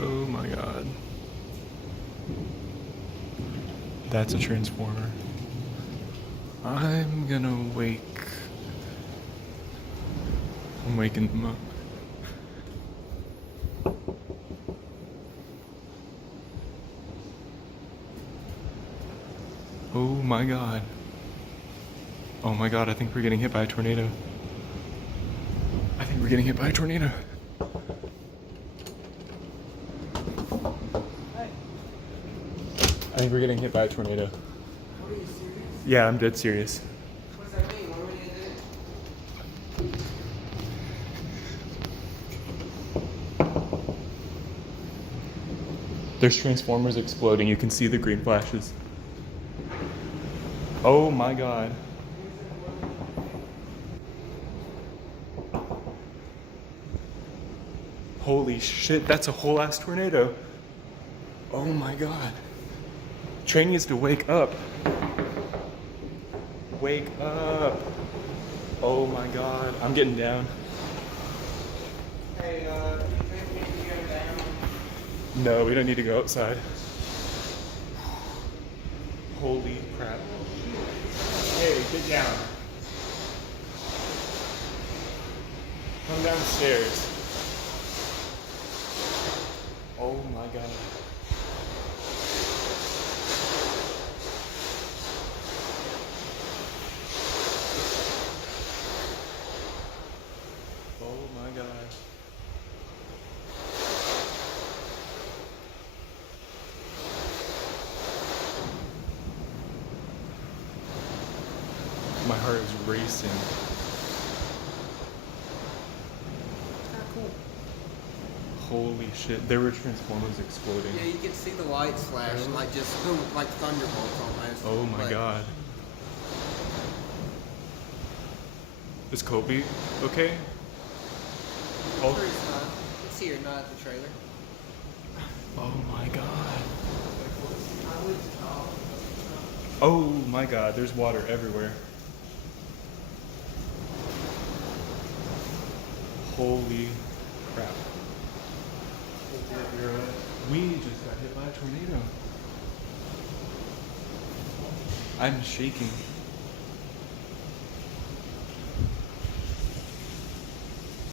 Oh my god. That's a transformer. I'm gonna wake. I'm waking them up. Oh my god. Oh my god, I think we're getting hit by a tornado. I think we're getting hit by a tornado. I think we're getting hit by a tornado. What are you serious? Yeah, I'm dead serious. What does that mean? What are we gonna do? There's transformers exploding. You can see the green flashes. Oh my god. Holy shit, that's a whole ass tornado. Oh my god. Train needs to wake up. Wake up. Oh my god. I'm getting down. Hey, do you think we need to go down? No, we don't need to go outside. Holy crap. Hey, get down. Come downstairs. Oh my god. Oh my god. My heart is racing. Kinda cool. Holy shit. There were transformers exploding. Yeah, you can see the lights flash, like just boom, like thunderbolts almost. Oh my But god. Is Kobe okay? I'm Oh. sure he's fine. It's here, not at the trailer. Oh my god. Oh my god, there's water everywhere. Holy crap. We just got hit by a tornado. I'm shaking.